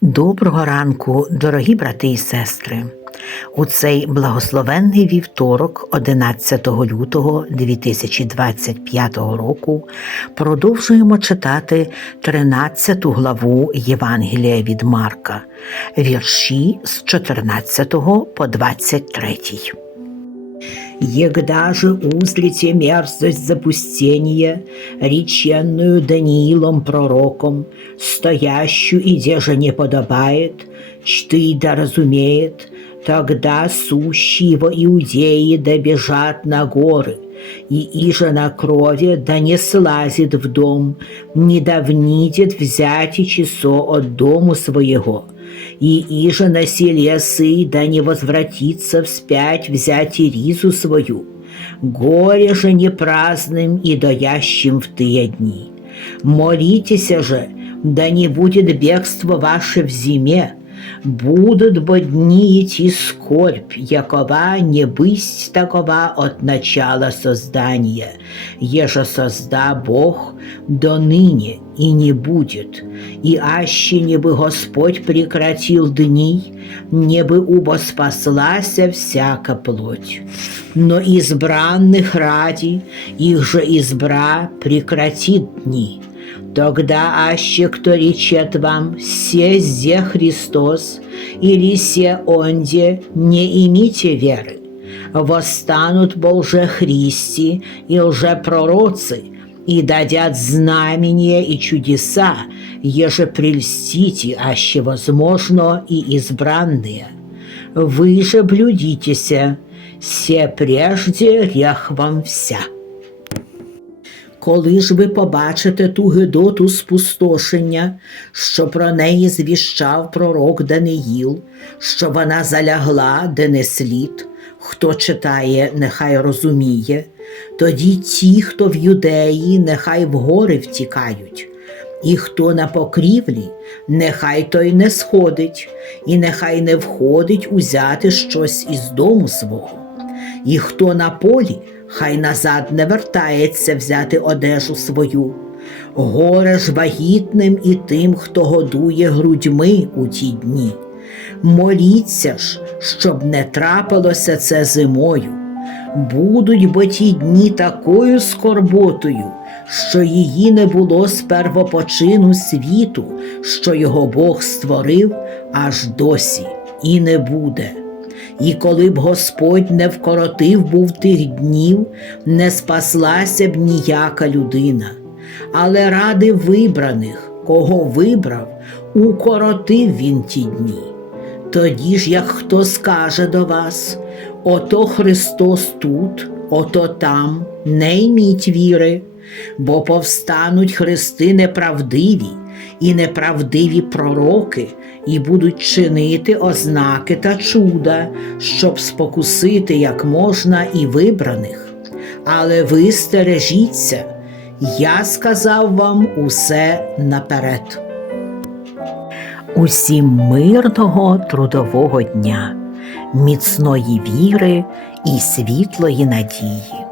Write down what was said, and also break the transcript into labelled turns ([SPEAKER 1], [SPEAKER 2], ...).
[SPEAKER 1] Доброго ранку, дорогі брати і сестри. У цей благословенний вівторок, 11 лютого 2025 року, продовжуємо читати 13 главу Євангелія від Марка, вірші з 14 по 23.
[SPEAKER 2] Егда же узлите мерзость запустения, реченную Даниилом пророком, стоящую и же не подобает, чты да разумеет, тогда сущие во Иудеи да бежат на горы, и иже на крови да не слазит в дом, не да внидит взять и часо от дому своего, и иже на селе сы да не возвратится вспять взять и ризу свою, горе же не праздным и доящим в тые дни. Молитесь же, да не будет бегство ваше в зиме, будут бо дни идти скорбь, якова не бысть такова от начала создания, еже созда Бог до ныне и не будет, и аще не бы Господь прекратил дни, не бы убо спаслася всяка плоть. Но избранных ради, их же избра прекратит дни. Тогда аще кто речет вам, се зе Христос, или се онде, не имите веры. Восстанут бо лже Христи и лже пророцы, и дадят знамения и чудеса, еже прельстите, аще возможно и избранные. Вы же блюдитеся, се прежде рях вам вся. Коли ж ви побачите ту гидоту спустошення, що про неї звіщав пророк Даниїл, що вона залягла, де не слід, хто читає, нехай розуміє, тоді ті, хто в юдеї, нехай в гори втікають, і хто на покрівлі, нехай той не сходить, і нехай не входить узяти щось із дому свого. І хто на полі, хай назад не вертається взяти одежу свою. Горе ж вагітним і тим, хто годує грудьми у ті дні. Моліться ж, щоб не трапилося це зимою. Будуть бо ті дні такою скорботою, що її не було з первопочину світу, що його Бог створив аж досі, і не буде. І коли б Господь не вкоротив був тих днів, не спаслася б ніяка людина. Але ради вибраних, кого вибрав, укоротив він ті дні. Тоді ж, як хто скаже до вас, ото Христос тут, ото там, не йміть віри, бо повстануть хрести неправдиві і неправдиві пророки, і будуть чинити ознаки та чуда, щоб спокусити як можна і вибраних. Але ви стережіться, я сказав вам усе наперед.
[SPEAKER 1] Усім мирного трудового дня, міцної віри і світлої надії.